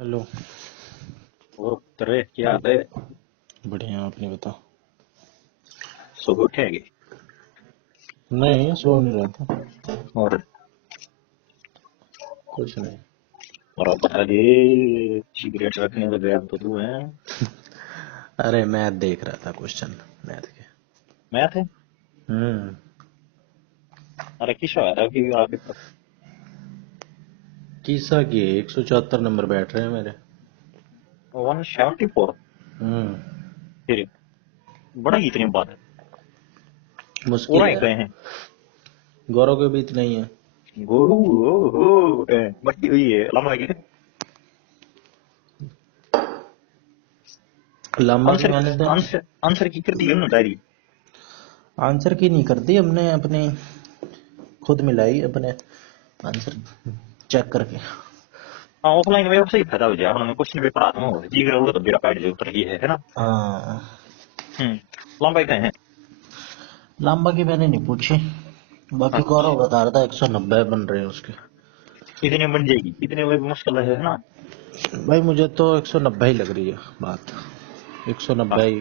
Hello. और तेरे क्या हाल है? बढ़िया, आपने बताओ। सुबह उठेगी? नहीं, सो नहीं रहा था। और कुछ नहीं। और अब बता दे, सिगरेट रखने लग गया तो तू है? अरे मैथ देख रहा था, क्वेश्चन मैथ के। मैथ है? हम्म। अरे किस आया था कि आगे पर किसा की 174 नंबर बैठ रहे हैं मेरे। 174? हम्म। फिर बड़ा इतनी बात मुश्किल पूरा ही है। गए हैं। गौरव के भी इतना ही है। गुरु बड़ी हुई है लंबा की। लंबा की आंसर मैंने तो आंसर आंसर की कर दी ना डायरी। आंसर की नहीं कर दी, हमने अपनी खुद मिलाई अपने आंसर चेक करके। हाँ, ऑफलाइन में सही फायदा हो जाए। हमने क्वेश्चन पेपर आता हूँ जी करोगे तो मेरा पैड जो उतर ही है ना। हाँ। लंबाई का है। लंबा की मैंने नहीं पूछी। बाकी गौरव अच्छा, बता रहा था 190 बन रहे हैं उसके। इतने बन जाएगी, इतने में मुश्किल है ना। भाई मुझे तो 190 ही लग रही है बात। 190 ही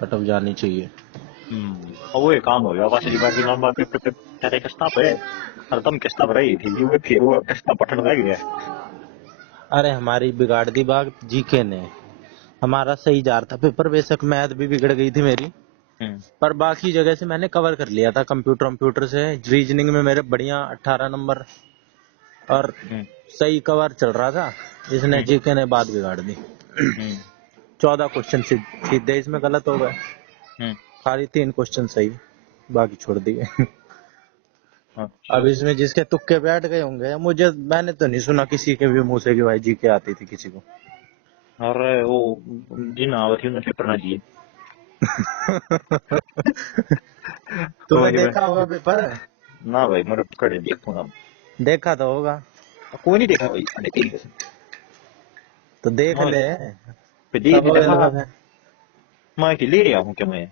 कट ऑफ जानी चाहिए। और वो एक काम हो गया पास बाकी लंबा पेपर पे तेरे किस्ता पे हरदम किस्ता रही थी जी, वो फिर वो किस्ता पटन लग गया। अरे हमारी बिगाड़ दी बात जीके ने। हमारा सही जा रहा था पेपर, बेशक मैथ भी बिगड़ गई थी मेरी। हम्म पर बाकी जगह से मैंने कवर कर लिया था, कंप्यूटर से। रीजनिंग में मेरे बढ़िया 18 नंबर और हम्म सही कवर चल रहा था। इसने हम्म जीके ने बात बिगाड़ दी। हम्म 14 क्वेश्चन सीधे इसमें गलत हो गए। हम्म। खाली 3 क्वेश्चन सही, बाकी छोड़ दिए। अच्छा। अब इसमें जिसके तुक्के बैठ गए होंगे, मैंने तो नहीं सुना किसी के भी मुंह से कि भाई जीके आती थी किसी को। अरे वो जिन आवती उन्हें पेपर ना दिए। तुमने वही मैं देखा होगा पेपर। ना भाई, मेरे पकड़े देखूंगा। देखा तो होगा। कोई नहीं देखा भाई, अरे तेरी कसम। तो देख मैं ले। फिर देख तब नहीं रहा। अवेलेबल है। मैं कि ले रहा हूँ क्या मैं?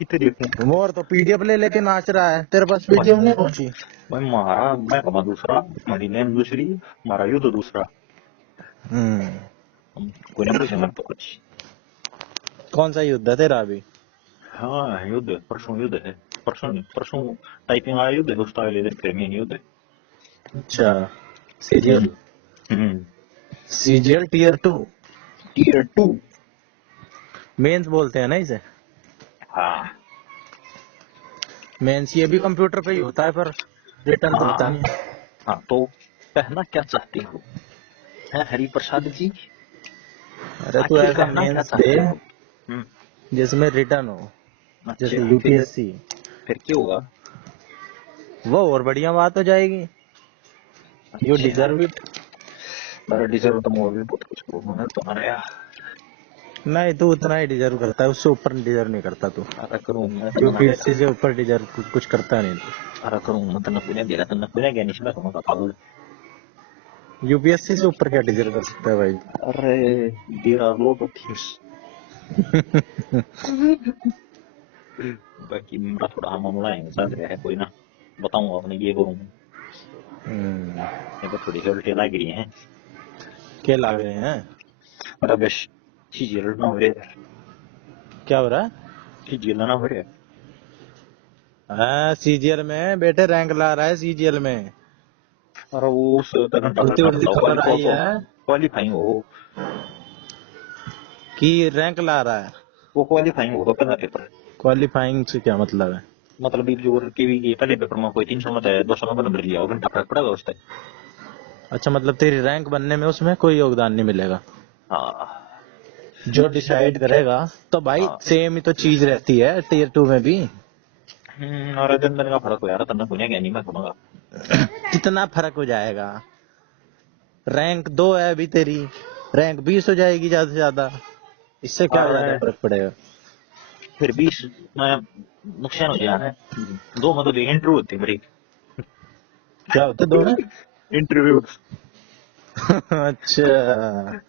कितने देखूं? मोर तो पीडीएफ ले लेके नाच रहा है, तेरे पास पीडीएफ नहीं पहुंची। भाई मारा मैं कमा दूसरा, हमारी नेम दूसरी, हमारा युद्ध दूसरा। हम्म। कोई ना पूछे मत तो कुछ। कौन सा युद्ध है तेरा अभी? हाँ युद्ध है, परसों युद्ध है। परसों नहीं, परसों टाइपिंग वाला युद्ध है, उसका अगले दिन फिर मेन युद्ध है। अच्छा। सीजीएल। हम्म। CGL tier 2। टीयर 2। मेंस बोलते हैं ना इसे। हाँ मेंस ये भी कंप्यूटर पे ही होता है, पर रिटर्न तो होता हाँ नहीं। हाँ। तो कहना क्या चाहते हो है हरि प्रसाद जी? अरे तू आखिर ऐसा कहना क्या मेंस दे चाहते हो? जिसमें रिटर्न हो, जैसे अच्छा यूपीएससी। फिर क्या होगा? वो और बढ़िया बात हो जाएगी। यू अच्छा, डिजर्व इट। मेरा डिजर्व तो मोर भी बहुत कुछ करूँ तुम्हारे यार। नहीं, तू उतना ही डिजर्व करता है, उससे ऊपर डिजर्व नहीं करता तू। अरे करूँ मैं तो ना यूपीएससी देगा। से ऊपर डिजर्व कुछ करता नहीं तू। अरे करूँ मैं तो ना पुण्य देगा, तो ना पुण्य ज्ञानी से मैं कहूँगा पागल। यूपीएससी से ऊपर क्या डिजर्व कर सकता है भाई? अरे there are lot of things. बाकी मेरा थोड़ा मामला है, चल रहा है कोई ना। बताऊंगा अपने ये करूँ। हम्म। ये पर थोड़ी सी उल्टी लग रही है। क्या ला गए हैं? मतलब बस चीजें ना हो रही है। क्या हो रहा है? चीजें ना हो रही है। हाँ, सीजीएल में बेटे रैंक ला रहा है सीजीएल में। और वो उस घंटा उल्टी करना उल्टी पड़ता खबर आई क्वालिफाई है क्वालिफाइंग हो। कि रैंक ला रहा है। वो क्वालिफाइंग हो तो पहला पेपर। क्वालिफाइंग से क्या मतलब है? मतलब जो की के पहले पेपर में कोई 300 मत है, 200 नंबर नंबर लिया, वो घंटा फर्क पड़ेगा उससे। अच्छा, मतलब तेरी रैंक बनने में उसमें कोई योगदान नहीं मिलेगा। हाँ जो डिसाइड करेगा तो भाई हाँ। सेम ही तो चीज रहती है टीयर 2 में भी। और दिन दिन का फर्क हो यार, तन्ना पुण्य ज्ञानी मैं कहूँगा। कितना फर्क हो जाएगा? रैंक 2 है अभी तेरी, रैंक 20 हो जाएगी ज्यादा से ज्यादा। इससे क्या ज्यादा और फर्क पड़ेगा? फिर 20 में नुकसान हो जाए। दो मतलब इंटरव्यू होती है मेरी। क्या होता है 2 में? इंटरव्यू अच्छा।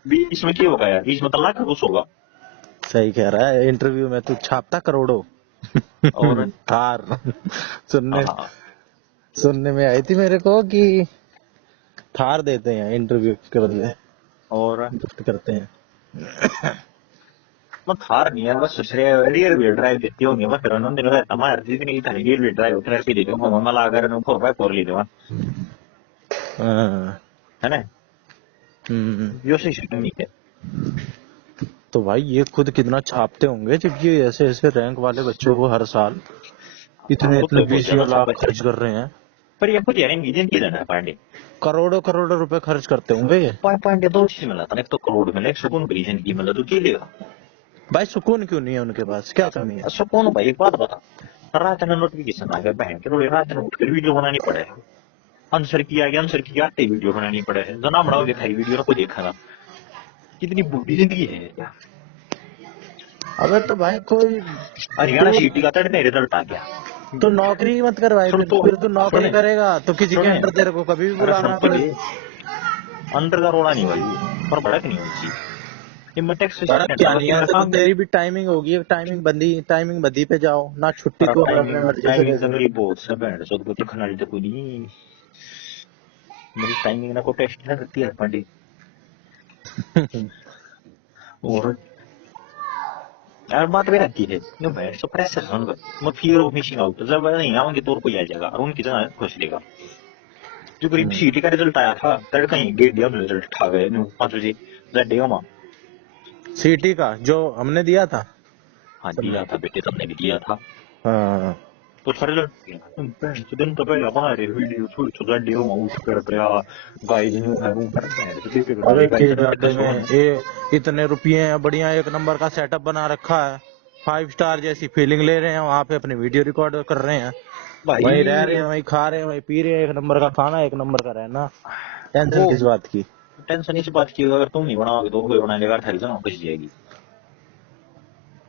20 में क्या होगा यार? 20 में तो लाख कुछ होगा। सही कह रहा है, इंटरव्यू में तू छापता करोड़ों। और थार। सुनने हाँ सुनने में आई थी मेरे को कि थार देते हैं इंटरव्यू के बदले। और गिफ्ट करते हैं। मैं थार नहीं है बस रियर व्हील ड्राइव देती होंगे बस फिर उन्होंने दिनों हमारे जितनी था रियर व्हील ड्राइव ट्रैक पे देते हो मला अगर नो 4x4 ले देवा हाँ। है ना हम्म। यो से सिस्टम नहीं है तो भाई ये खुद कितना छापते होंगे जब ये ऐसे ऐसे रैंक वाले बच्चों को हर साल इतने खुद इतने तो बहुत 20 ज्यादा लाख छापा खर्च कर रहे हैं। पर ये खुद यार इंग्लिश की लेना है पांडे करोड़ों करोड़ों रुपए खर्च करते होंगे ये। पांडे दो चीज मिला था एक तो करोड़ मिला एक सुकून ब्रीजन की मिला तो क्या लेगा भाई सुकून क्यों नहीं है उनके पास, क्या कमी है? सुकून भाई एक बात बता रात में नोटिफिकेशन आ गया बहन के थोड़ी रात में उठ कर वीडियो बनानी पड़े आंसर किया गया आंसर किया आते वीडियो बनानी पड़े जना बड़ा देखा वीडियो को देखा ना कितनी बुरी जिंदगी है क्या अबे तो भाई कोई हरियाणा तो, सीटी का तड़ने रिजल्ट आ गया तो नौकरी मत कर भाई, सुन तो फिर तू नौकरी सुने करेगा तो किसी के सुने अंडर तेरे को कभी भी अरे बुलाना सुन तो पड़ेगा। अंडर का रोड़ा नहीं भाई पर भड़क नहीं होती ये मैं टैक्स फर्क क्या नहीं है, तो तेरी भी टाइमिंग होगी, टाइमिंग बंदी पे जाओ ना, छुट्टी तो अपने मर्जी से ले टाइमिंग सकते। मेरी बहुत सब है सो तो दिखना नहीं तो कोई नहीं मेरी टाइमिंग ना को टेस्ट ना करती है पंडित और यार बात भी रहती है नो भाई सो प्रेशर होगा मैं फियर ऑफ मिसिंग आउट जब नहीं आऊंगी तो और कोई आ जाएगा और उनकी तरह खुश लेगा जो करीब सीटी का रिजल्ट आया था तड़ कहीं गेट दिया रिजल्ट ठा गए 5 बजे दैट डे मां सीटी का जो हमने दिया था। हाँ दिया था बेटे तुमने भी दिया था हाँ। तो सारे लोग दिन तो पहले हमारे वीडियो थोड़ी तो दैट डे मां उठ कर प्रया गाइस न्यू है वो अरे किस घंटे में ये इतने रुपये हैं, बढ़िया एक नंबर का सेटअप बना रखा है, 5 स्टार जैसी फीलिंग ले रहे हैं, वहाँ पे अपने वीडियो रिकॉर्ड कर रहे हैं, वहीं रह रहे हैं, वहीं खा रहे हैं, वहीं पी रहे हैं, एक नंबर का खाना, एक नंबर का रहना। टेंशन किस बात की? टेंशन इस बात की अगर तुम नहीं बनाओगे तो कोई बना लेगा ठहरी जमा फंस जाएगी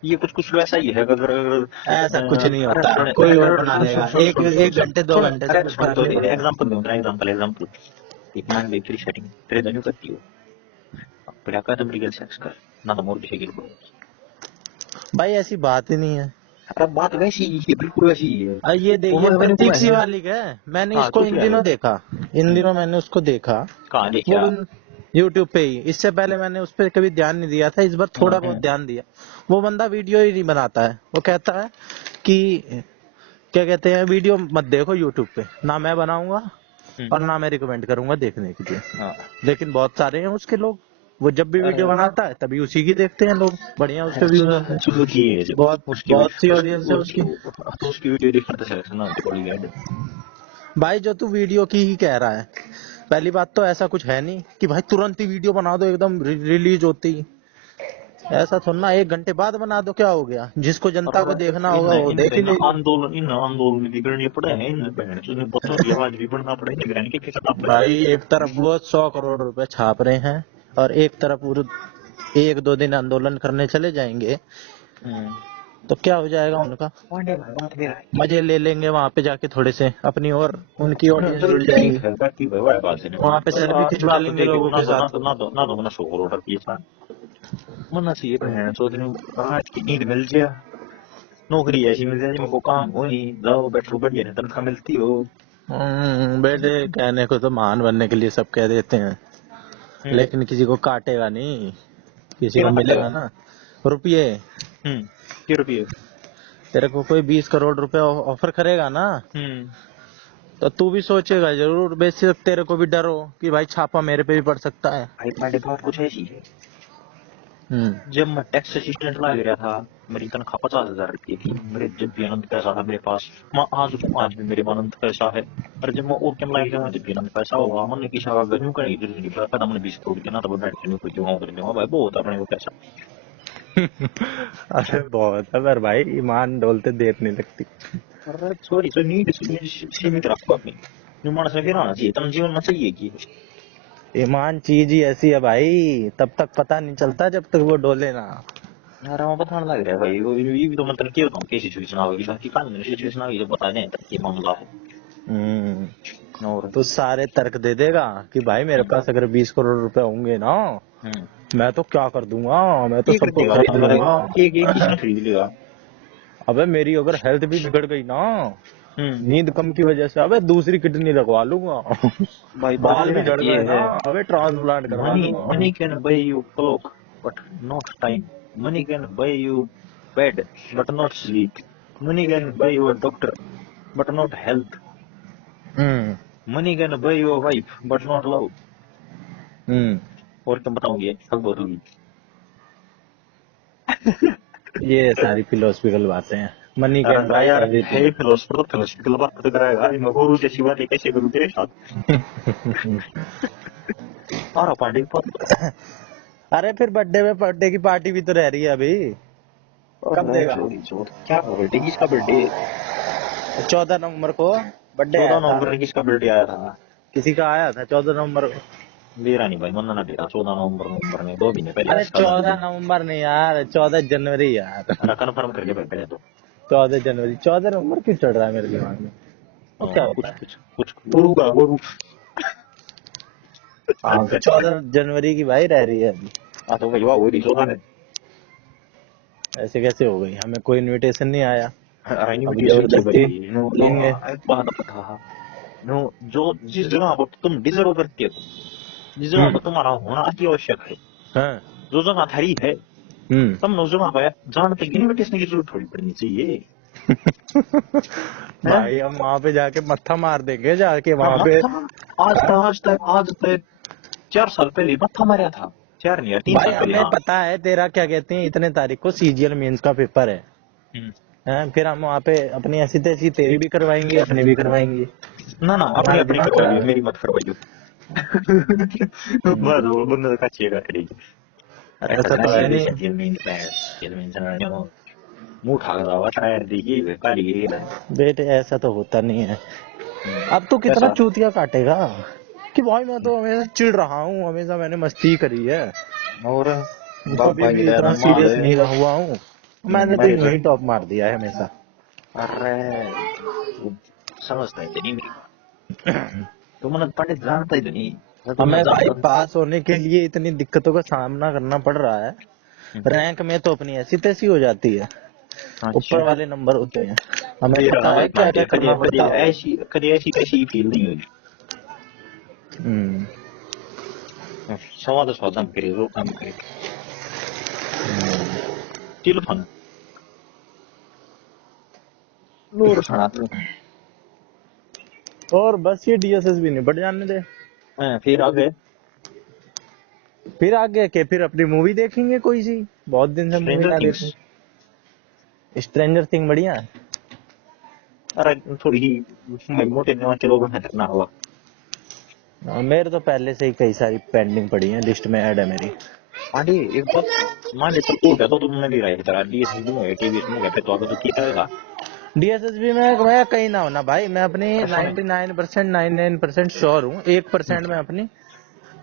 ये कुछ कुछ वैसा ही है अगर ऐसा कुछ नहीं होता, कोई और बना लेगा, एक घंटे 2 घंटे से कुछ फर्क नहीं पड़ेगा। एग्जांपल दूं एग्जांपल एक मान ले तेरी सेटिंग तेरे धन्यू करती हो फिर क्या तुम रियल सेक्स कर ना तो मोर दिखेगी भाई ऐसी बात ही नहीं है। अरे बात वैसी ही है बिल्कुल वैसी ही है ये देखिए प्रतीक शिवालिक है, मैंने हाँ, इसको कुछ इन है। दिनों देखा, इन दिनों मैंने उसको देखा कहाँ देखा वो यूट्यूब पे ही। इससे पहले मैंने उस पर कभी ध्यान नहीं दिया था, इस बार थोड़ा बहुत ध्यान दिया। वो बंदा वीडियो ही नहीं बनाता है, वो कहता है कि क्या कहते हैं, वीडियो मत देखो यूट्यूब पे, ना मैं बनाऊंगा और ना मैं रिकमेंड करूंगा देखने के लिए। हाँ। लेकिन बहुत सारे हैं उसके लोग, वो जब भी वीडियो बनाता है तभी उसी की देखते हैं लोग, बढ़िया उसके व्यूज आते हैं, बहुत सी ऑडियंस है उसकी। तो उसकी वीडियो देखना तो सिलेक्शन ना होती पड़ी है भाई जो तू वीडियो की ही कह रहा है, पहली बात तो ऐसा कुछ है नहीं कि भाई तुरंत ही वीडियो बना दो एकदम रिलीज होती ही, ऐसा थोड़ा ना, 1 घंटे बाद बना दो, क्या हो गया, जिसको जनता को देखना होगा वो देख ही लेगी। आंदोलन भी करनी पड़े हैं इन बच्चों की आवाज भी बढ़ना पड़े निगरानी के खिलाफ भाई एक तरफ वो 100 करोड़ रुपए छाप रहे हैं और एक तरफ वो 1-2 दिन आंदोलन करने चले जाएंगे तो क्या हो जाएगा उनका, मजे ले लेंगे वहाँ पे जाके थोड़े से अपनी, और उनकी ऑडियंस जुड़ जाएगी, वहाँ पे सेल्फी खिंचवा लेंगे लोगों के साथ। ना 100 करोड़ रुपये मना चाहिए बहन सो दिन आज की नींद मिल जाए नौकरी ऐसी मिल जाए जिनको काम हो नहीं जाओ बैठो बढ़िया तनख्वाह मिलती हो बेटे कहने को तो महान बनने के लिए सब कह देते हैं, लेकिन किसी को काटेगा नहीं, किसी को मिलेगा ना रुपये। क्या रुपये तेरे को कोई 20 करोड़ रुपए ऑफर करेगा ना तो तू भी सोचेगा जरूर, बेशक तेरे को भी डर हो कि भाई छापा मेरे पे भी पड़ सकता है। भाई मेरे बात कुछ ऐसी है जब मैं टैक्स असिस्टेंट लग गया था मेरी तनख्वाह 50,000 रुपये थी, मेरे जब भी अनंत पैसा था मेरे पास, मैं आज भी मेरे अनंत पैसा है, पर जब मैं और क्या लग गया जब भी अनंत पैसा होगा मैंने किसी का गन्यू का नहीं पता मैंने 20 करोड़ के ना तो बैठ के कोई क्यों कर दूंगा भाई बहुत अपने को पैसा अरे बहुत है, पर भाई ईमान डोलते देर नहीं लगती। अरे सॉरी सो नीड सीमित रखो अपनी जो मानस में फिर आना चाहिए तम जीवन में चाहिए कि ईमान चीज ही ऐसी है भाई, तब तक पता नहीं चलता जब तक वो डोले ना। यार मैं बताने लग रहा है भाई वो ये भी तो मतलब क्या होता है कैसी सिचुएशन होगी बाकी कानूनी सिचुएशन होगी जो बता दें तब ये मामला है और तो सारे तर्क दे देगा कि भाई मेरे पास अगर 20 करोड़ रुपए होंगे ना मैं तो क्या कर दूंगा, मैं तो सबको खरीद लूंगा। एक किसने खरीद लेगा अबे मेरी अगर हेल्थ भी बिगड़ गई ना नींद कम की वजह से अबे दूसरी किडनी लगवा लूंगा। भाई बाल भी झड़ ये गए ना, है, अबे ट्रांसप्लांट करवा मनी लूंगा। Money can buy you clock but not time, money can buy you bed but not sleep, money can buy you doctor but not health, money can buy you wife but not love. और तुम बताओगे सब बोलोगी। ये सारी philosophical बातें हैं। Money अरे can ना बाय यार, है एवरीथिंग। ही फिलोसफर, तो फिलोसफिकल बात तो कराएगा, मैं गुरु जैसी बात कैसे करूँ तेरे साथ। और पार्टी पर अरे फिर बर्थडे की पार्टी भी तो रह रही है अभी, कब देगा? क्या बर्थडे, किसका बर्थडे? 14 नवंबर को बर्थडे चौदह आया था। नवंबर में किसका बर्थडे आया था? किसी का आया था 14 नवंबर को। मेरा नहीं भाई, मन्ना ना मेरा 14 नवंबर में 2 महीने पहले अरे इसका 14 नवंबर नहीं यार, 14 जनवरी यार। अरे कन्फर्म करके पहले तो 14 जनवरी, 14 नवंबर क्यों चढ़ रहा है मेरे दिमाग में? वो क्या कुछ होता है? कुछ कुछ गुरु का गुरु। हाँ तो 14 जनवरी की भाई रह रही है अभी। हाँ तो भाई वाह, वो 14 है। ऐसे कैसे हो गई? हमें कोई इनविटेशन नहीं आया। अरे अब इनविटेशन की जबरदस्ती भाई नो लेंगे। एक बात बता, नो जो जिस जगह पर तुम डिजर्व करते हो, जिस जगह पर तुम्हारा होना अति आवश्यक है, हाँ। जो जगह थारी है, तुम उस जगह पर जानते इनविटेशन की जरूरत थोड़ी पड़नी चाहिए। भाई हम वहाँ पे जाके मत्था मार देंगे, जाके वहाँ पे। आज तक 4 साल पहले मत्था मारा था, 4 नहीं यार 3 साल भाई पहले। हमें हाँ पता है तेरा क्या कहते हैं, इतने तारीख को सीजीएल मेंस का पेपर है। फिर हम वहाँ पे अपनी ऐसी तैसी तेरी भी करवाएंगे, अपनी भी करवाएंगे। ना ना, अपनी हमारा अपनी दिमाग करवाइए, खराब है। मेरी मत करवाइए। बस वो बंदा का चेहरा करेगी। ऐसा तो है नहीं। मुंह ठाक जावा शायद, देखिए काली बेटे ऐसा तो होता नहीं है। अब तो कितना कैसा। चूतिया काटेगा कि भाई मैं तो हमेशा चिढ़ रहा हूँ, हमेशा मैंने मस्ती करी है, और कभी बाबा की भी इतना दया माल सीरियस है। नहीं हुआ हूँ, मैंने तो मेरे यूं तो ही टॉप मार दिया है हमेशा। अरे वो समझता है नहीं मेरी बात, तो मन पंडित जानता ही तो नहीं। तो मैं हमें भाई जानता पास होने के लिए इतनी दिक्कतों का सामना करना पड़ रहा है। हूँ। रैंक में तो अपनी ऐसी तैसी हो जाती है, ऊपर अच्छा वाले नंबर होते हैं। हमें मेरा पता ना है भाई क्या क्या भाग्य, करना पड़ता है। कभी ऐसी तैसी फील नहीं हुई। हम्म। सवा 10 काम करे, वो काम करे टेलीफोन नूर सुना तो और बस ये डीएसएस भी नहीं बढ़ जाने दे। फिर आगे फिर आगे के फिर अपनी मूवी देखेंगे कोई सी, बहुत दिन से मूवी स्ट्रेंजर ना थिंग्स। देखी। स्ट्रेंजर थिंग बढ़िया है। अरे थोड़ी ही मोटे के लोगों ने करना हुआ। मेरे तो पहले से ही कई सारी पेंडिंग पड़ी है, लिस्ट में ऐड है मेरी। आंटी एक बात मान ले, तो क्या तो तुमने भी राइट करा डी एस में टीवीएस में पे तो आगे तो ठीक रहेगा। डीएसएसबी में मैं कहीं ना होना भाई, मैं अपनी सुने 99% 99% श्योर हूँ, 1% में अपनी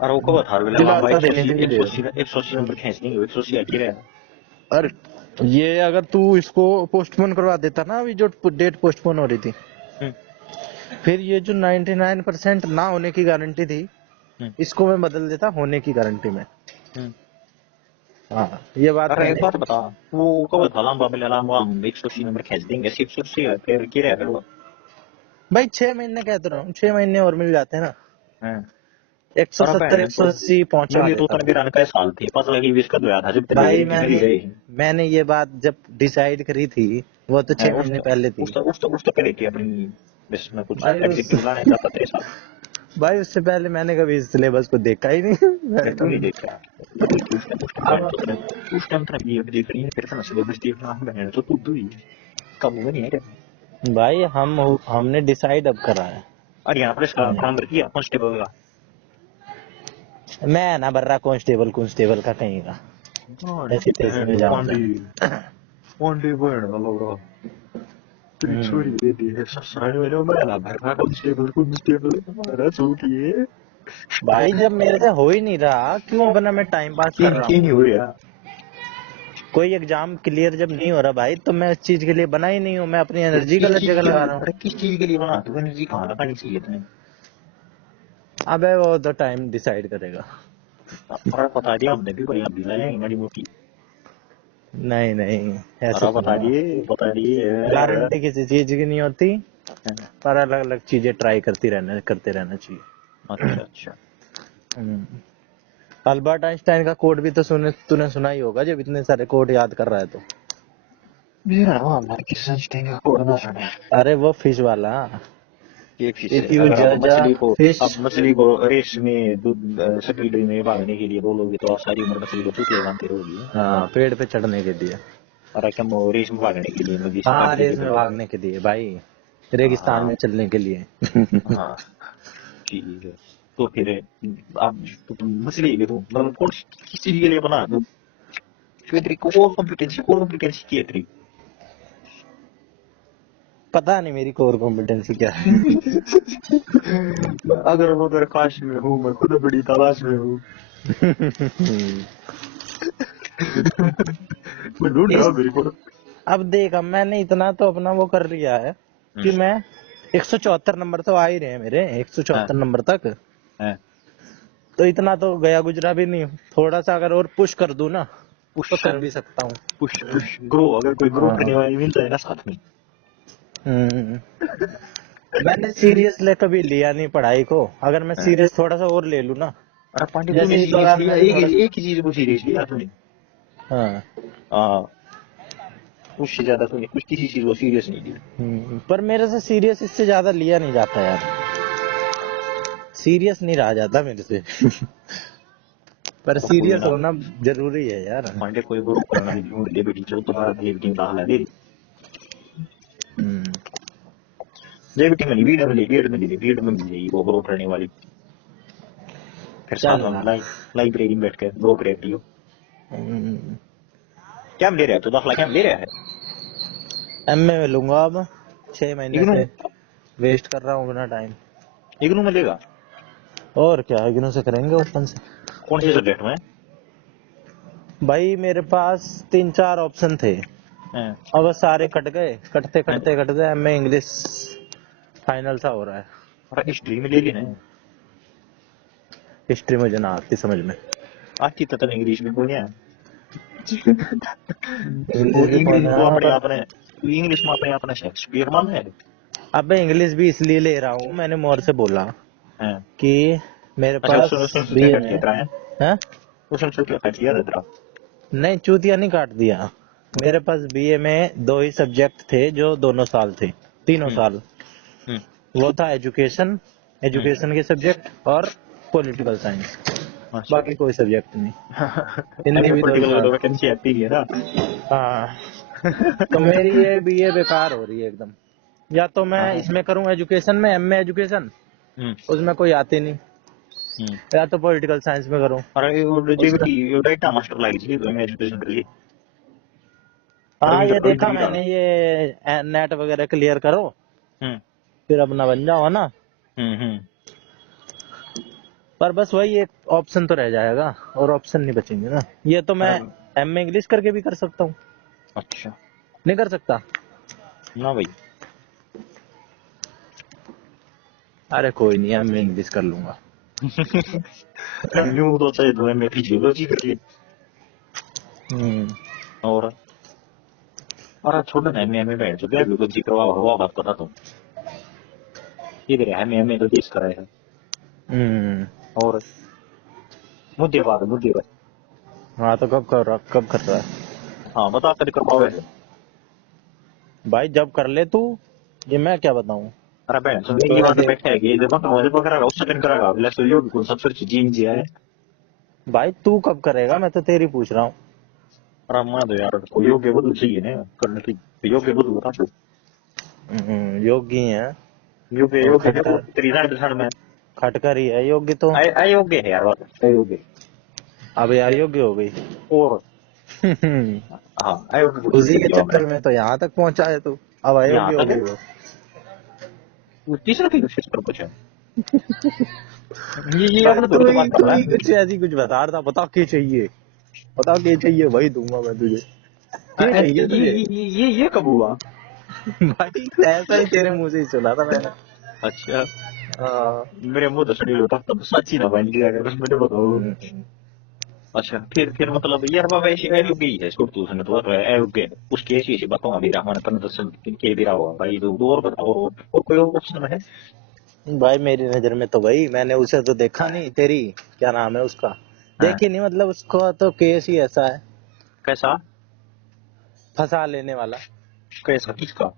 और वो कब था बोले हम दिलासा देने के लिए दे रहा 180 नंबर खींच देंगे, 180 आती रहे। हूँ। अरे ये अगर तू इसको पोस्टपोन करवा देता ना, अभी जो डेट पोस्टपोन हो रही थी, फिर ये जो 99% ना होने की गारंटी थी, इसको मैं बदल देता होने की गारंटी में। हाँ ये बात अरे एक मैंने। बात बता, वो कब था लंबा मिला लंबा हम 180 नंबर खींच देंगे, 180 है फिर क्या रहेगा। भाई 6 महीने कहते रहा हूँ, 6 महीने और मिल जाते हैं ना। हाँ। और 170 180 पहुंचा मूल्य तो देता। तनवीर का साल थी पता लगी 20 का धोया था जब तेरे भाई गारंटी मेरी गई। मैंने ये बात जब डिसाइड करी थी, वो तो 6 महीने पहले थी। उस तो करे थी अपनी बस में कुछ भाई एग्जीक्यूटिव लाने जाता तेरे साथ। भाई उससे पहले मैंने कभी इस सिलेबस को देखा ही नहीं। फिर कभी देखा उस टाइम तक ये देख रही है, फिर से सिलेबस देखना मैंने तो तू हुई कम में नहीं है। भाई हमने डिसाइड अब करा है। और यहाँ पर इसका काम किया कांस्टेबल का। मैं ना बर्रा कांस्टेबल का कहीं का ऐसी तैसी में जाऊंगा। पांडे बहन वाला होगा तेरी छोरी दे दी है ससारे में मैं ना भरना कांस्टेबल हमारा छूटिए। भाई जब मेरे से हो ही नहीं रहा, क्यों बना मैं टाइम पास कर रहा की नहीं हूँ। हो रहा। कोई एग्जाम क्लियर जब नहीं हो रहा भाई, तो मैं इस चीज के लिए बना ही नहीं हूँ, मैं अपनी एनर्जी गलत जगह लगा रहा हूँ। किस चीज के लिए बना तू एनर्जी कहाँ लगानी चाहिए तुम्हें। अबे वो तो टाइम डिसाइड करेगा। और बता दिया हमने भी कोई अभी लाए बड़ी मोटी। नहीं नहीं ऐसे अरे बता दिए गारंटी किसी चीज की नहीं होती। पर अलग अलग चीजें ट्राई करते रहना चाहिए। अच्छा अच्छा। अल्बर्ट आइंस्टाइन का कोड भी तो तूने सुना ही होगा, जब इतने सारे कोड याद कर रहा है तो। मेरा नाम है किस संस्था का कोड ना सुने। अरे वो फिश वाला, ये फिश इफ यू अगर आप जज अ मछली को फिश। आप मछली को रेस में दूध स्पीड में भागने के लिए बोलोगे तो आप सारी उम्र मछली को चूतिया बांधते रहोगी। हाँ, पेड़ पे चढ़ने के लिए। और क्या वो रेस में भागने के लिए नदी से हाँ, काट के रेस दे में दो। भागने के लिए भाई, रेगिस्तान हाँ में चलने के लिए। हाँ ठीक है। तो फिर आप तो मछली के तो मतलब कौन किस चीज के लिए बना दो फिर तेरी कोर कॉम्पिटेंसी की है तेरी। पता नहीं मेरी कोर कॉम्पिटेंसी क्या है। अगर वो मेरे काश में हूँ मैं खुद बड़ी तलाश में हूँ। मैं ढूंढ रहा इस हूँ मेरी कोर। अब देख, अब मैंने इतना तो अपना वो कर लिया है कि मैं 174 नंबर तो आ ही रहे हैं मेरे, 174 नंबर तक। है तो इतना तो गया गुजरा भी नहीं, थोड़ा सा अगर और पुश कर दूं ना तो कर भी सकता हूँ। पुश ग्रो अगर कोई ग्रो हाँ। करने वाली मिल जाए ना साथ में। मैंने सीरियस ले कभी लिया नहीं पढ़ाई को, अगर मैं सीरियस थोड़ा सा और ले लूं ना, अरे पांडे जैसे तूने इस सीरियस दौरान लिया मैंने एक थोड़ा। एक ही चीज को सीरियस लिया तूने। हाँ। उससे ज्यादा तूने कुछ किसी चीज को सीरियस नहीं लिया। पर मेरे से सीरियस इससे ज्यादा लिया नहीं जाता यार, सीरियस नहीं रहा जाता मेरे से। पर सीरियस होना जरूरी है यार। पांडे कोई ग्रो करने वाली ढूंढ ले बेटी चलो तुम्हारा देवटी डाल है देवटी में बीएड में बीएड में मिल जाएगी वो ग्रो करने वाली। फिर साथ चल में ना। लाइब्रेरी में बैठ कर ग्रो कर रही हो। क्या ले रहा है तू दाखला क्या ले रहा है। एमए में लूंगा अब, 6 महीने इग्नू से वेस्ट कर रहा हूँ अपना टाइम। इग्नू में लेगा और क्या, इग्नू से करेंगे ओपन से। कौन से सब्जेक्ट में। भाई मेरे पास 3-4 ऑप्शन थे, अब सारे कट गए, कटते एमए इंग्लिश फाइनल सा हो रहा है। अरे हिस्ट्री में ले लेना हिस्ट्री मुझे ना आती समझ में। आती तो इंग्लिश में बोलिए इंग्लिश भी कौन इंग्लिश है को अपने पर। अपने इंग्लिश में अपने अपने शेक्सपियर मान है। अबे इंग्लिश भी इसलिए ले रहा हूँ, मैंने मोर से बोला कि मेरे अच्छा पास सुनो सुनो बीए क्या में कहता है है। उसने सुन क्या किया था नहीं, चूतिया नहीं काट दिया। मेरे पास बीए में 2 ही सब्जेक्ट थे जो दोनों साल थे, तीनों साल। वो था एजुकेशन के सब्जेक्ट और पॉलिटिकल साइंस, बाकी कोई सब्जेक्ट नहीं। हिंदी भी 2 ही साल। वैकेंसी आती है ना। हाँ। तो मेरी ये बीए बेकार हो रही है एकदम। या तो मैं इसमें करूं एजुकेशन में, एमए एजुकेशन, उसमें कोई आती नहीं, या तो पॉलिटिकल साइंस में करूं। अरे वो जेबीटी डाटा मास्टर लागी थी तो मैं एजुकेशन कर ली। हाँ, ये देखा मैंने, ये नेट वगैरह क्लियर करो फिर अपना बन जाओ ना। पर बस वही एक ऑप्शन तो रह जाएगा, और ऑप्शन नहीं बचेंगे ना। ये तो मैं एमए इंग्लिश करके भी कर सकता हूँ। अच्छा नहीं कर सकता ना भाई। अरे कोई नहीं, एमए इंग्लिश कर लूंगा। न्यू तो चाहिए तो मैं फिजियोलॉजी कर ली और अरे छोड़ ना एमए बैठ जो गया बिल्कुल जिक्र हुआ बात पता तुम इधर है एमए तो देश कराया है और मुद्दे बात। हाँ, तो कब कर रहा है। हाँ बता कर पावे भाई जब कर ले तू, ये मैं क्या बताऊं। अरे बहन सुन ये बात बैठा है कि जब मुझे पकड़ा उस सेकंड करेगा लेट्स यू बिल्कुल सबसे जीन जी है। भाई तू कब करेगा, मैं तो तेरी पूछ रहा हूँ। अरे मैं तो यार कोई योग्य बुद्ध चाहिए ना करने की योग्य बुद्ध बता तू योगी है योग्य और योग्य है खटकर, तेरी राइट साइड में खटकर ही है योग्य तो। अयोग्य है यार बात अयोग्य अब अयोग्य हो गई। और हाँ अयोग्य उसी के चक्कर में तो यहाँ तक पहुंचा है तू, अब यहाँ अयोग्य हो तक गई वो तीसरा की कोशिश कर कुछ ये भाई अपने तू दोस्त ही बात कर रहा है कुछ ऐसी कुछ बता रहा था, बता क्या चाहिए वही दूंगा मैं तुझे। क्या चाहिए तुझे। ये कब हुआ भाई ऐसा ही तेरे मुंह से ही सुना था मैंने। अच्छा मेरे मुंह तो सड़ी होता तब सच्ची ना बन गया अगर मैंने बताओ अच्छा फिर मतलब यार बाबा ऐसी एरोगे ही है इसको तो उसने तो एरोगे उसकी ऐसी बातों अभी मैंने 15 के भी रहा हुआ भाई दो और बताओ और कोई और ऑप्शन है? भाई मेरी नजर में तो भाई मैंने उसे तो देखा नहीं, तेरी क्या नाम है उसका, हाँ देखी नहीं, मतलब उसका तो केस ही ऐसा है, कैसा फंसा लेने वाला। कैसा किसका?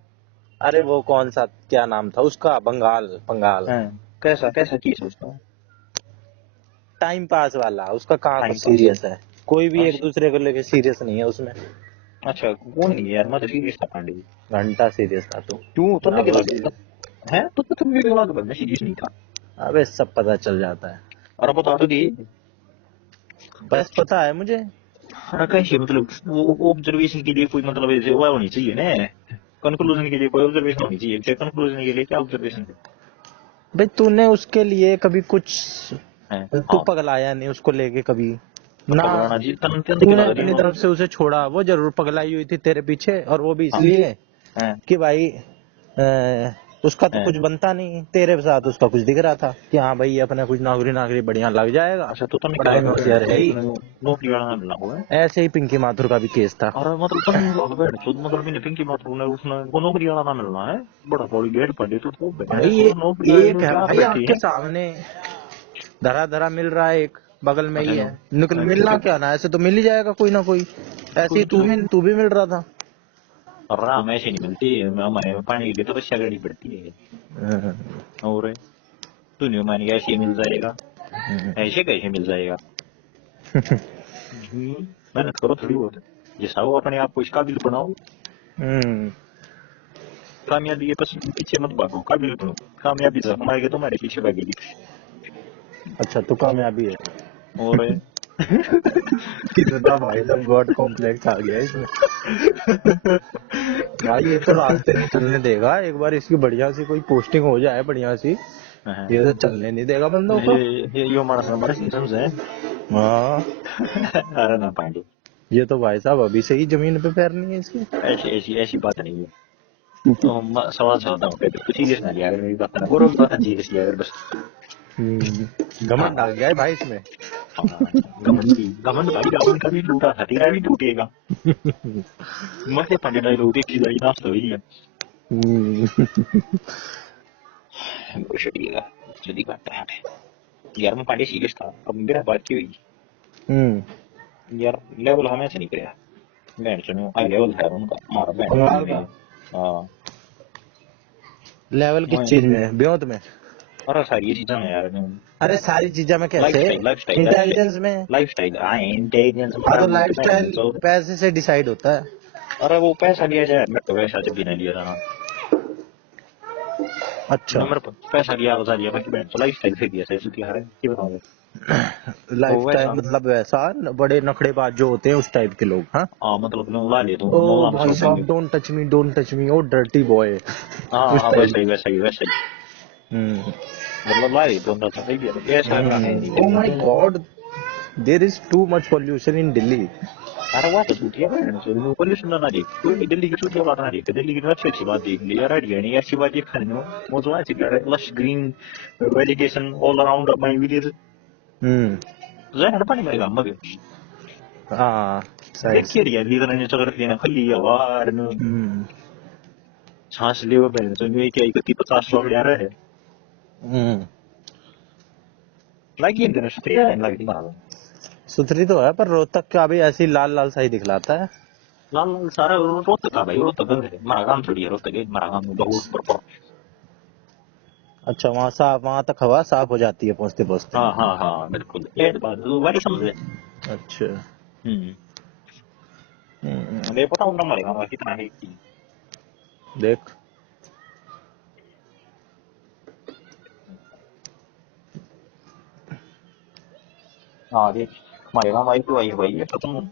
अरे वो कौन सा, क्या नाम था उसका, बंगाल बंगाल। हाँ कैसा कैसा केस है उसका? टाइम पास वाला, उसका कहाँ कुछ टाइम पास। सीरियस है, कोई भी एक अच्छा दूसरे को लेके सीरियस नहीं है उसमें। अच्छा कौन नहीं है यार मैं तो सीरियस था पांडे। घंटा सीरियस था तू। क्यों तुमने क्या लगभग, लगा है तो तुम भी लगा दो मैं सीरियस नहीं था। अबे सब पता चल जाता है। और बता तो दी। बस पता है मुझे। हाँ कैसे मतलब वो ऑब्जर्वेशन के लिए कोई मतलब ऐसे वो होनी चाहिए ना कंक्लूजन के लिए कोई ऑब्जर्वेशन होनी चाहिए कंक्लूजन के लिए क्या ऑब्जर्वेशन भाई तूने उसके लिए कभी कुछ, है? तू हाँ पगलाया नहीं उसको लेके कभी तो ना, पकड़ाना जी तन तन की तूने लग रही अपनी तरफ से उसे छोड़ा, वो जरूर पगलाई हुई थी तेरे पीछे, और वो भी हाँ इसलिए है कि भाई उसका तो है। कुछ बनता नहीं, तेरे साथ उसका कुछ दिख रहा था कि हाँ भाई ये अपने कुछ नौकरी नाकरी बढ़िया लग जाएगा, अच्छा तो तुमने क्या पढ़ाई में लगा होशियार है ही। नौकरी वाला ना मिला हुआ है। ऐसे ही पिंकी माथुर का भी केस था। और मतलब तुम मतलब मैंने पिंकी माथुर ने उसने वो नौकरी वाला ना मिलना है बड़ा बड़ी गेट पड़े तो भाई बैठे ये तो नौकरी वाले एक लोग है क्या भाई बैठे आपके हैं। सामने, धरा धरा मिल रहा है, एक बगल में अच्छा ही नो है, निकल मिलना क्या ना, ऐसे तो मिल ही जाएगा कोई ना कोई, ऐसे ही कोई तो तू भी मिल रहा था। आराम ऐसे नहीं मिलती हमारे पानी के लिए तो बच्चा करनी पड़ती है। और दुनिया मान के ऐसे ही मिल जाएगा ऐसे कैसे मिल जाएगा। मेहनत करो थोड़ी बहुत जैसा हो अपने आप को इस काबिल बनाओ। हम्म, कामयाबी के बस पीछे मत भागो काबिल बनो कामयाबी से हमारे तुम्हारे पीछे भागेगी। अच्छा तू कामयाबी है। और कितना भाई साहब गॉड कॉम्प्लेक्स आ गया इसमें। भाई ये तो रास्ते नहीं चलने देगा, एक बार इसकी बढ़िया सी कोई पोस्टिंग हो जाए बढ़िया सी, ये तो चलने नहीं देगा बंदों को। ये मानस हमारे सिम्टम्स है। हाँ, अरे ना पांडे ये तो भाई साहब अभी से ही जमीन पे पैर नहीं है इसकी। ऐसी ऐसी ऐसी बात नहीं है। तो हम सवाल चाहता हूँ तो सीरियस ना लिया अगर मेरी बात ना और बात सीरियस लिया अगर बस। घमंड आ हाँ गया है भाई इसमें। हाँ घमंड भाई घमंड कभी टूटा था तेरा भी टूटेगा। मस्त है पांडे डायलॉग देखी जाए नाश्ता हुई है। बढ़िया जल्दी बात है यार मैं पांडे सीरियस था अब मेरा बात की हुई यार लेवल हमें से नहीं गया मैं चुनूं हाई लेवल है उनका हमारा बंगाल बैंड का हाँ लेवल किस मैं चीज में, ब्योत में? और सारी ये चीजें हैं यार अरे सारी चीजें में कैसे, लाइफस्टाइल इंटेलिजेंस में। लाइफस्टाइल हाँ इंटेलिजेंस हाँ तो वो तो मैं लाइफस्टाइल तो पैसे से डिसाइड होता है। अरे वो पैसा लिया जाए मैं तो वैसा जब भी नहीं लिया था ना अच्छा, मैं मेरे को पैसा लिया बता दिया बाकी मैं तो लाइफस्टाइल से दिया सही सुधी है क्या बताऊँ वो लाइफस्टाइल वैसा मतलब वैसा बड़े नखड़ेबाज जो होते हैं उस टाइप के लोग, हाँ। हाँ मतलब नौला ले तो ओ नौला में भाई शॉपिंग साहब, don't touch me, oh dirty boy, हाँ उस हाँ टाइप। वैसा ही हम्म, मतलब ला रही तो अंदर था सही है ऐसा है नहीं oh my god, there is too much pollution in Delhi. अरे वो तो छुट्टियां है पोल्यूशन ना देख कोई दिल्ली की छुट्टियां बात ना देख दिल्ली की अच्छी अच्छी बात देख ली यार हरियाणी अच्छी बात ये खाने में वो तो अच्छी lush green vegetation all around my village hmm, जाए पानी मेरे गांव में हाँ सही देखिए सही। यार लीडर ने चक्कर लेना खली यार हम्म, सांस ले वो पहले तो ये क्या 31-50 यार है हम्म, लाइक ये दिन से यार लाइक मार सुथरी तो है पर रोहतक का भी ऐसी लाल लाल सा ही दिखलाता है। लाल लाल सारा रोहतक का भाई रोहतक गंद है हमारा गांव थोड़ी है रोहतक है हमारा गांव में बहुत पर अच्छा वहाँ साफ, वहाँ तक हवा साफ हो जाती है पहुँचते पहुँचते। हाँ बिल्कुल ये बात बड़ी समझ है। अच्छा। हम्म हम्म, मैं पता हूँ हमारे गांव में कितना है देख, हाँ देख हमारे गांव आई तो आई भाई है खत्म।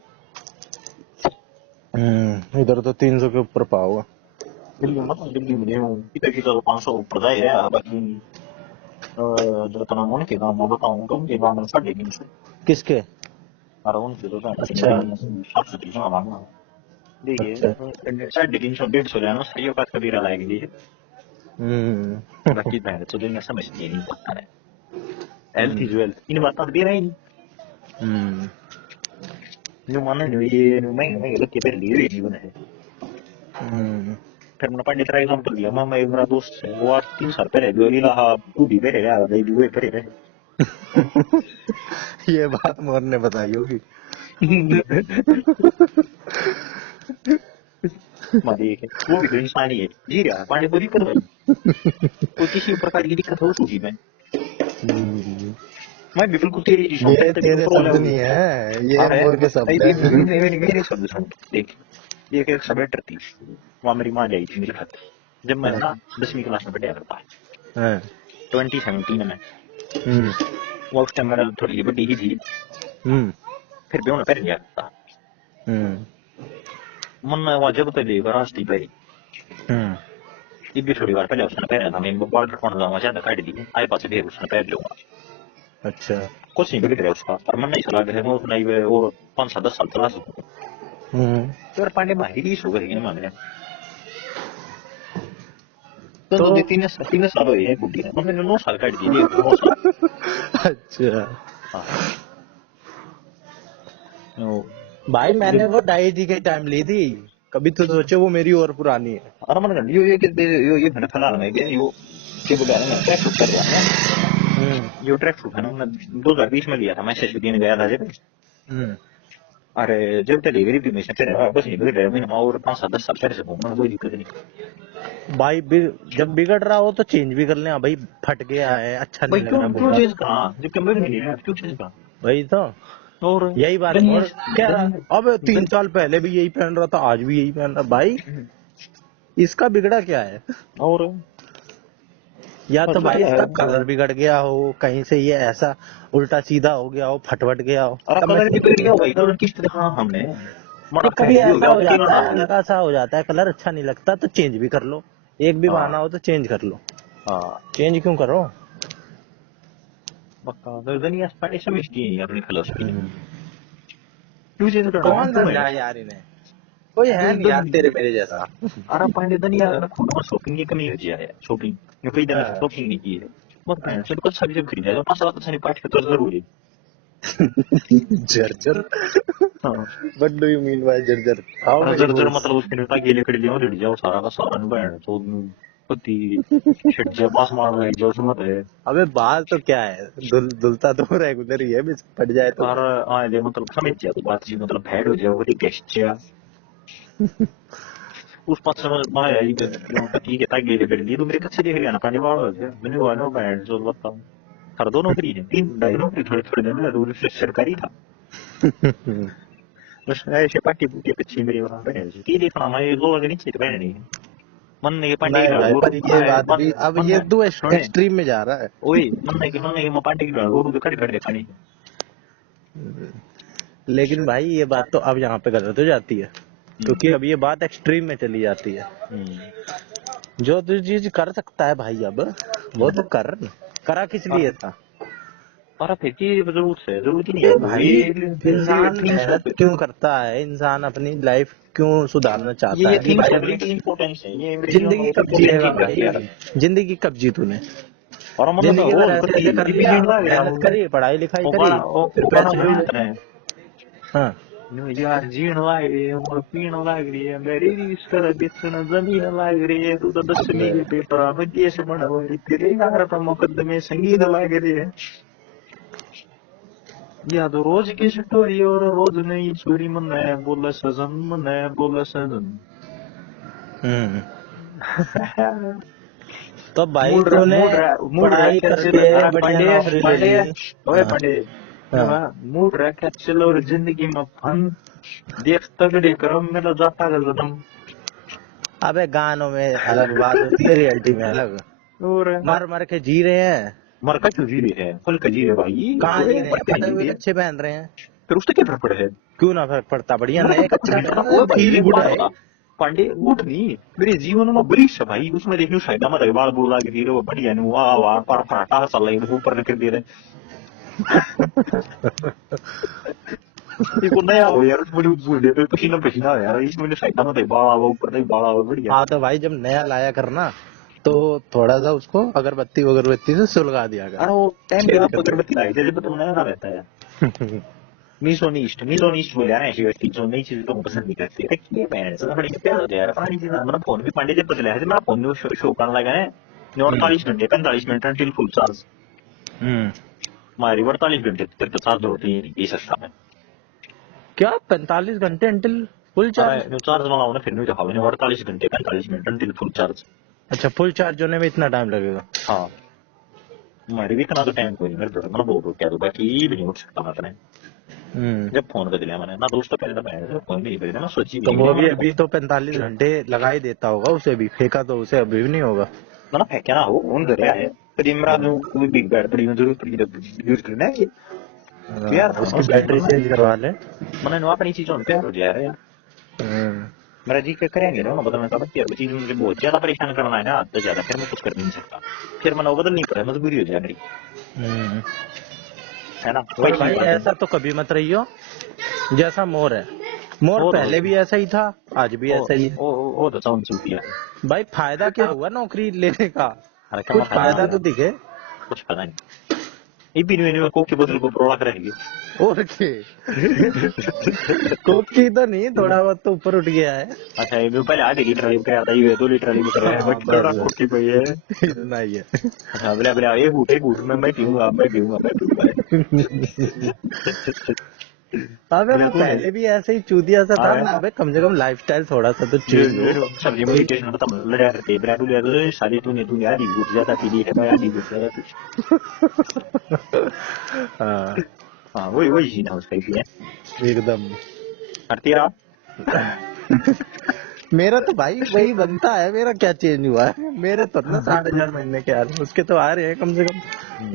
इधर तो 300 के ऊपर पाओगा। दिल्ली में कितना की तो 500 ऊपर जाए बाकी जो तना उनके गांव में बताऊँ तो उनके गांव में 350 किसके? और उनके तो अच्छा 700 मांगना देखिए अच्छा। 350-150 लेना सही बात कभी रहा है हम्म। बाकी मैं तो दुनिया समझ नहीं पता है हेल्थ इज वेल्थ इन बात दे रही हम्म, न्यू माने न्यू ये न्यू मैं लग के पहले लिए जीवन है। फिर मैंने पांडे का एग्जांपल लिया। मैं मेरा दोस्त है वो आज 3 साल पहले जो लीला तू भी पहले यार दे भी पहले रहे। ये बात मोर ने बताई होगी। मैं देखे वो भी तो इंसान ही है जी रहा है। पांडे को दिक्कत है कोई किसी प्रकार की दिक्कत हो उसकी में मैं भी बिल्कुल तेरी चीज ये तेरे शब्द नहीं है, ये मोर के शब्द है। मेरे शब्द सुन देख ये एक सब बेटर थी वहां मेरी माँ आई थी मेरे घर जब मैं ना 10वीं क्लास में पढ़ा करता है 2017 में वो उस टाइम मेरा थोड़ी बड़ी ही थी फिर भी उन्हें पहन गया था मन वहां जब तक लेकर रास्ते पहली ये भी थोड़ी बार पहले उसने पहना था मैं बॉर्डर कौन जाऊंगा ज्यादा काट दी आए पास फिर उसने पहन लूंगा। अच्छा कुछ नहीं बिगड़ रहा उसका और मन नहीं सलाह है वो नहीं वो 5-10 साल चला सकूं तो पांडे भाई ही सो गए मान रहे तो 3 साल हुए हैं बुढ़ी ने मैंने 9 साल काट दिए 9 साल। अच्छा भाई मैंने वो डायरी के टाइम ली थी कभी तो सोचे वो मेरी और पुरानी है। अरे मन कर ये मैंने फला में ये के बोला ना ट्रैक शूट कर रहा है ये ट्रैक शूट है ना मैंने 2020 में लिया था मैसेज देने गया था जब अरे जब तक डिलीवरी में से बस नहीं बिगड़ रहा मैंने और 5-10 साल पहले से घूमना कोई दिक्कत नहीं भाई जब बिगड़ रहा हो तो चेंज भी कर लेना भाई फट गया है अच्छा नहीं लग रहा क्यों चेंज करा जब कैमरे में नहीं है क्यों चेंज करा वही तो और यही बात है और क्या अब 3 साल पहले भी यही पहन रहा था आज भी यही पहन रहा भाई इसका बिगड़ा क्या है और या तो भाई इसका कलर बिगड़ गया हो कहीं से ये ऐसा उल्टा सीधा हो गया हो फटवट गया हो कलर बिगड़ गया भाई कलर किस तरह हमने कभी ऐसा हो जाता है हल्का सा हो जाता है कलर अच्छा नहीं लगता तो चेंज भी कर लो एक भी बहाना हो तो चेंज कर लो चेंज क्यों करो दुनिया समझती है अपनी फिलोसफी कौन समझा यार इन्हें कोई है नहीं यार तेरे मेरे जैसा। अरे पांडे दुनिया शॉपिंग की कमी होती है शॉपिंग कई दिन शॉपिंग नहीं की है मत सिर्फ कुछ सब्जी खरीदा है 5 साल तो सनी पाठ के तो जरूरी जर्जर what do you mean by जर्जर जर्जर मतलब उसके नेता के लिए कर लिया रेडी जाओ सारा का सारा बैठ तो पति शट जब पास मार रहा है जो समझ है अबे बात तो क्या है दुलता तो रेगुलर ही है भी फट जाए तो और आए मतलब समझ जाए तो बात जी मतलब भेड़ हो जाए वो गेस्ट उस पास समझ माया ही ठीक है ताकि ले कर लिए तो मेरे कच्चे देख लिया ना पानी वाला हो गया मैंने वो नो बैठ जो बताऊं हर 2 नौकरी है 3 नौकरी थोड़े दिन में दूर से सरकारी था बस ऐसे पार्टी बुटी कच्ची मेरी वहां पे की देखना मैं लोग नहीं चाहिए बैठ नहीं मन नहीं पार्टी ये बात भी अब ये दो एक्सट्रीम में जा रहा है ओए मन नहीं मैं पार्टी की वो तो कट देखा नहीं लेकिन भाई ये बात तो अब यहाँ पे गलत हो जाती है क्योंकि अब ये बात एक्सट्रीम में चली जाती है जो तू चीज कर सकता है भाई अब वो तो करा किस लिए था और फिर की जरूरत नहीं है भाई इंसान मेहनत क्यों करता है इंसान अपनी लाइफ क्यों सुधारना चाहता है जिंदगी कब जीएगा भाई जिंदगी कब जी तूने मेहनत करी पढ़ाई लिखाई करी फिर पैसे हाँ यार जीण लाग रही है पीण लाग रही है मेरी रिश्ता बेचना जमीन लाग रही है तू तो 10वीं के पेपर में देश बनवाई तेरे यार पर मुकदमे संगीत लाग रही है या तो रोज की स्टोरी और रोज नई चोरी मन है बोला सजन तो भाई तूने पढ़ाई करके बढ़िया नौकरी ले ली मूड रखा चलो और जिंदगी में फन देख तगड़े करम मेरा जाता है जन्म अबे गानों में अलग बात होती है रियलिटी में अलग और मर के जी रहे हैं मर का क्यों जी रहे हैं फल का जी रहे भाई कहाँ जी रहे हैं अच्छे पहन रहे हैं फिर उससे क्या फर्क पड़े है क्यों ना फर्क पड़ता बढ़िया नए अच्छा पांडे उठ नहीं मेरे जीवन में बरीश है भाई उसमें देखियो शायद हमारे बाल बोला कि वो बढ़िया नहीं वाह वाह पर फराटा चल रही है ऊपर निकल दे रहे को नया हो यार बड़ी पसीना है यार इसमें शायद हमारे बाल ऊपर नहीं बाल बढ़िया हाँ तो भाई जब नया लाया करना तो थोड़ा सा उसको अगरबत्ती से सुलगा दिया कर वो टाइम पे आपको अगरबत्ती लाई जब तो नया रहता है मिसोनिस्ट बोले यार ऐसी व्यक्ति जो नई चीजों को पसंद नहीं करते। अरे ये पैन से बड़ी प्यार होता है यार, पुरानी चीज मेरा फोन भी पांडे जब बदला है, मेरा फोन में शो करने लगा है 48 घंटे 45 मिनट टिल फुल चार्ज। हमारी 48 घंटे तक तो चार्ज होती है ये सस्ता में। क्या 45 घंटे अंटिल फुल चार्ज? चार्ज वाला होना फिर नहीं दिखाओ 48 घंटे 45 मिनट टिल फुल चार्ज। अच्छा, फुल चार्ज होने में इतना टाइम लगेगा? हाँ, हमारी भी इतना तो टाइम कोई नहीं, मेरे तो मतलब बहुत क्या तो बाकी भी नहीं उठ सकता मैं। जब फोन कर दिया मैंने ना दोस्तों, पहले तो मैं फोन भी नहीं कर दिया, मैं सोची तो वो भी अभी तो 45 घंटे लगा ही देता होगा, उसे भी फेंका तो उसे अभी भी नहीं होगा ना फेंका ना हो फोन कर रहा है पर मेरा जो कोई बिग बैटरी में जरूर यूज करना है यार, उसकी बैटरी चेंज करवा ले। मैंने नो अपनी चीजों पे हो जाए यार, मेरा जी क्या करेंगे ना बदल में सब यार चीज मुझे बहुत ज्यादा परेशान करना है ना, हद से ज्यादा, फिर मैं कुछ कर नहीं सकता, फिर मैं बदल नहीं पड़ा, मजबूरी हो जाए मेरी, है ना। भाई ऐसा तो कभी मत रहियो जैसा मोर है, मोर पहले भी ऐसा ही था, आज भी ऐसा ही है। वो तो साउंड चलती है भाई, फायदा क्या हुआ नौकरी लेने का? कुछ फायदा तो दिखे। कुछ फायदा नहीं, इबन कोक के बदल को प्रोडक्ट रहेंगे और के कोक की तो नहीं, थोड़ा बहुत तो ऊपर उठ गया है। अच्छा, ये पहले आधे लीटर लीव कराया था, ये 2 लीटर लीव कराया है, बट थोड़ा कोक की पई है इतना ही है। अच्छा, बोले एक घूट मैं पीऊंगा अबे वो पहले भी ऐसे ही चूतिया सा था ना। अबे कम से कम लाइफस्टाइल थोड़ा सा तो चेंज हो। सब्जी में टेस्ट में तो लड़ा करते ब्रेड ले तो सारी तूने आधी घूट ज्यादा पी ली है, मैं आधी घूट ज्यादा पी। हाँ वही सीन है उसका ही है एकदम। और तेरा मेरा तो भाई वही बनता है, मेरा क्या चेंज हुआ है? मेरे तो ना 60,000 महीने के आ रहे हैं, उसके तो आ रहे हैं कम से कम,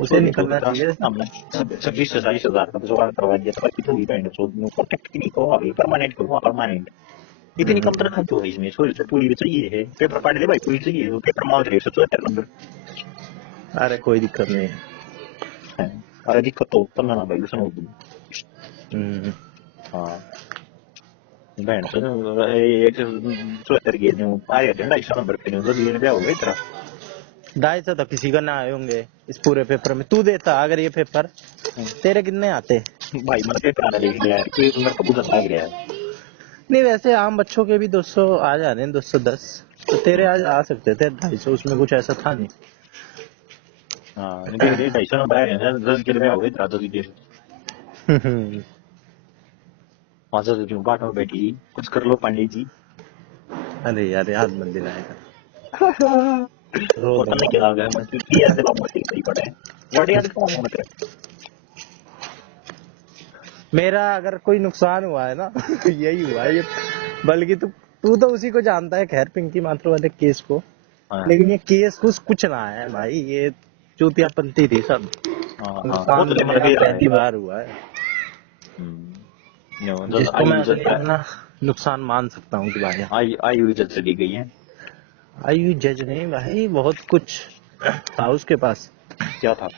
उसे निकलना चाहिए। 26,000 का तो जुगाड़ करवा दिया था, बाकी तो भी बैंड सो प्रोटेक्ट नहीं को अभी परमानेंट को परमानेंट इतनी कम तरह तो इसमें सोच पूरी भी चाहिए है, पेपर पढ़ ले भाई पूरी चाहिए, पेपर मार रहे 77 नंबर। अरे कोई दिक्कत नहीं है, अरे दिक्कत तो तब ना भाई सुनो। हाँ बैंड से 77 के जो आए थे 250 नंबर पे जो दिए ने हो गई तरह 250 तो किसी का ना आए होंगे इस पूरे पेपर में। तू देता अगर ये पेपर, तेरे कितने आते? भाई मैंने पेपर आना देख लिया कोई तुम्हारे को पूरा आ गया है। नहीं, वैसे आम बच्चों के भी 200 आ जा रहे हैं, 210, तो तेरे आज आ सकते थे 250, उसमें कुछ ऐसा था नहीं। हाँ 250 नंबर आए हैं, 10 के लिए हो गई 10 की 500 जो बाट में बैठी कुछ कर लो पंडित जी। अरे यार याद मत दिलाएगा। रो तो क्या गया मैं कि यार देखो मत सही पड़े व्हाट यार कौन मतलब मेरा अगर कोई नुकसान हुआ है ना यही हुआ है ये, बल्कि तू तो उसी को जानता है, खैर पिंकी माथुर वाले केस को। लेकिन ये केस कुछ ना है भाई, ये चूतियापंती थी सब। नुकसान तो पहली बार हुआ है जिसको मैं अपना नुकसान मान सकता हूँ कि भाई आयु जज चली गई है। आयु जज नहीं भाई, बहुत कुछ था उसके पास। क्या था?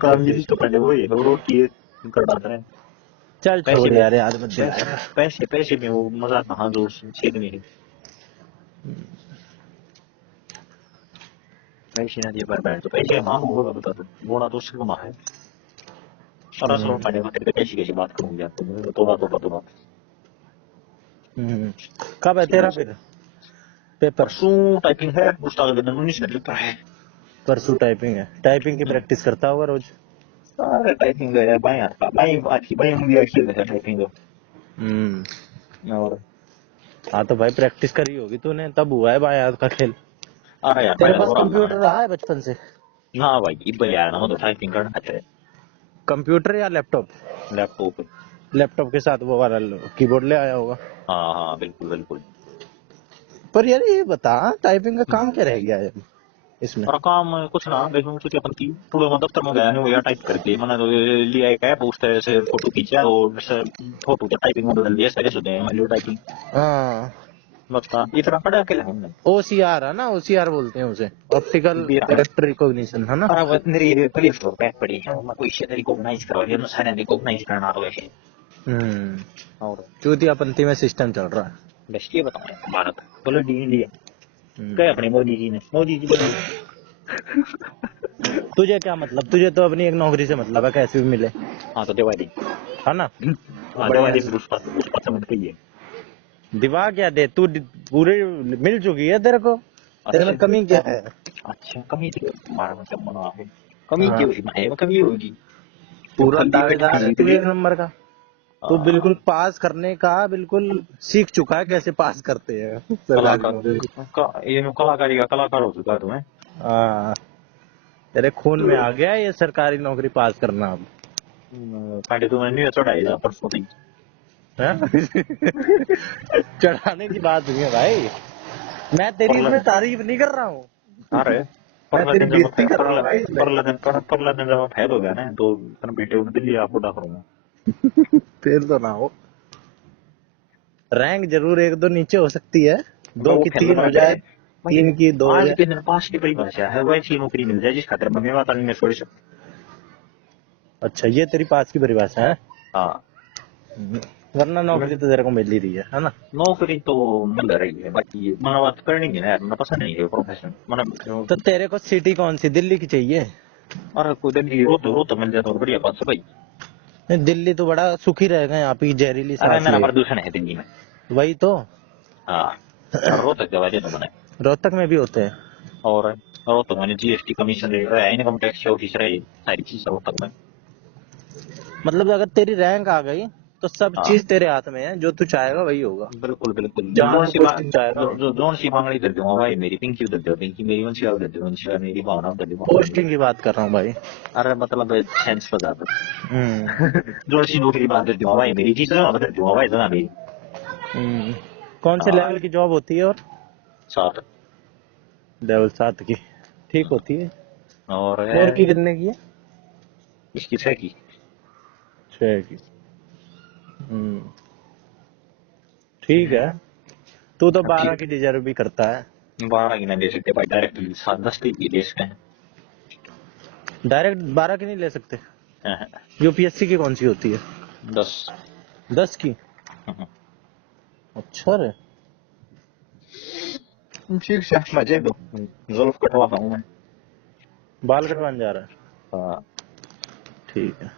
काम ये तो पहले वही रोड की करवाते हैं। चल छोड़ यार याद मत दिला। पैसे में वो मजा कहाँ जो छेद में पैसे ना दिए पर बैठ तो पैसे हाँ होगा बता दो बोना तो उससे कमा है और असलों पाने में कैसी बात करूंगी आपको तो कब है तेरा फिर पेपर? परसों टाइपिंग है, पुस्तक दिन 19 मिनट लगता है। परसों टाइपिंग है, टाइपिंग की प्रैक्टिस करता होगा रोज? अरे टाइपिंग है बाएं हाथ का बाएं उंगली की है टाइपिंग। और हाँ तो भाई प्रैक्टिस करी होगी तूने, तब हुआ है बाएं हाथ का खेल। अरे यार तेरे पास कंप्यूटर रहा है बचपन से? हाँ भाई इब यार ना तो टाइपिंग करना है। कंप्यूटर या लैपटॉप? लैपटॉप के साथ वो वाला कीबोर्ड ले आया होगा। हाँ बिल्कुल। पर यार ये बता टाइपिंग का काम क्या रह गया है इसमें? और काम कुछ ना देखो तो क्या बनती थोड़ा मैं दफ्तर में गया नहीं यार टाइप करके मैंने तो लिया एक ऐप उस तरह से फोटो खींचा और फोटो के टाइपिंग में बदल दिया सारे सुधे हैं टाइपिंग। हाँ बता इतना पढ़ा के हमने OCR है ना, OCR बोलते हैं उसे, ऑप्टिकल कैरेक्टर रिकॉग्निशन है ना। मेरी प्ले स्टोर पे पड़ी है मैं कोई से रिकॉग्नाइज करो ये सारे रिकॉग्नाइज करना तो ऐसे। और चूतियापंती में सिस्टम चल रहा है। बस ये बताओ भारत बोलो डी इंडिया गए अपने मोदी जी ने तुझे क्या मतलब, तुझे तो अपनी एक नौकरी से मतलब है, कैसे भी मिले, हाँ तो दिवाली, है ना। हाँ दिवाली फिर उस पर समझ गई है। दिवा क्या दे तू, पूरी मिल चुकी है तेरे को, तेरे में अच्छा कमी क्या है। अच्छा, कमी थी हमारा मतलब मना है, कमी हाँ, क्यों होगी, भाई वो कमी होगी। तो पूरा खाली पेट दावेदार है खाने के तू लिए, एक नंबर का। तू बिल्कुल पास करने का बिल्कुल सीख चुका है, कैसे पास करते हैं सरकारी कलाकार नौकरी। ये कलाकारी का कलाकार हो चुका है तुम्हें। हाँ, तेरे खून में आ गया ये सरकारी नौकरी पास करना अब। पहले तुम्हें नहीं चढ़ाई जा परसों नहीं। हैं? चढ़ाने की बात नहीं है भाई, मैं तेरी परला इसमें तारीफ नहीं कर रहा हूँ, अरे मैं परला तेरी दिन जब बेइज्जती कर रहा हूँ भाई इसमें। परला दिन जब फैल हो गया ना तो तेरे बेटे को दिल्ली आपको डाक रहा फिर तो ना हो, रैंक जरूर एक दो नीचे हो सकती है, मैं दो वो की फैल तीन हो लगा जाए, भाई। तीन की दो हो आज जाए। के दिन पास की परिभाषा है वैसी नौकरी मिल जाए जिस खातर मम्मी माता ने छोड़ सकते। अच्छा, ये तेरी पास की परिभाषा है। हाँ वरना नौकरी तो तेरे को मिल ही रही है ना। नौकरी तो मिल रही है बाकी मना बात करनी है यार, मैं पसंद नहीं है प्रोफेशन मना। तो तेरे को सिटी कौन सी, दिल्ली की चाहिए। और कोई दिल्ली रो तो मिल जाए तो बढ़िया बात है भाई। नहीं, दिल्ली तो बड़ा सुखी रहेगा, यहाँ पे जहरीली अरे सांस मेरा ले। प्रदूषण है दिल्ली में। वही तो। हाँ और रोहतक के वजह तो बने। रोहतक में भी होते हैं। और रोहतक मैंने जीएसटी कमीशन रेट है, इनकम टैक्स ऑफिसर है, सारी चीज रोहतक में। मतलब अगर तेरी रैंक आ गई तो सब हाँ चीज तेरे हाथ में है, जो तू चाहेगा वही होगा। बिल्कुल बिल्कुल, जहाँ पोस्टिंग चाहेगा। जोन सी बांगड़ी दे दूंगा भाई, मेरी पिंकी उधर दे, पिंकी मेरी वंशिका उधर दे, वंशिका मेरी भावना उधर दे, भावना मेरी। पोस्टिंग की बात कर रहा हूँ भाई। अरे मतलब सेंस पर ज्यादा हम्म। जोन सी नौकरी बांध दे दूंगा भाई, मेरी चीज बदल दूंगा भाई जना मेरी। हम्म। कौन से हाँ लेवल की जॉब होती है, और साथ लेवल 7 की ठीक होती है। और फोर की कितने की है। इसकी 6 की। 6 की। हम्म। ठीक है, तू तो 12 की डिजर्व भी करता है। 12 की नहीं दे सकते भाई, डायरेक्टली 7-10 की दे सकते हैं। डायरेक्ट 12 की नहीं ले सकते। हाँ, यूपीएससी की कौन सी होती है। 10। 10 की। अच्छा रे। ठीक है मजे दो, जुल्फ कटवाता हूँ मैं। बाल कटवाने जा रहा है। हाँ ठीक है।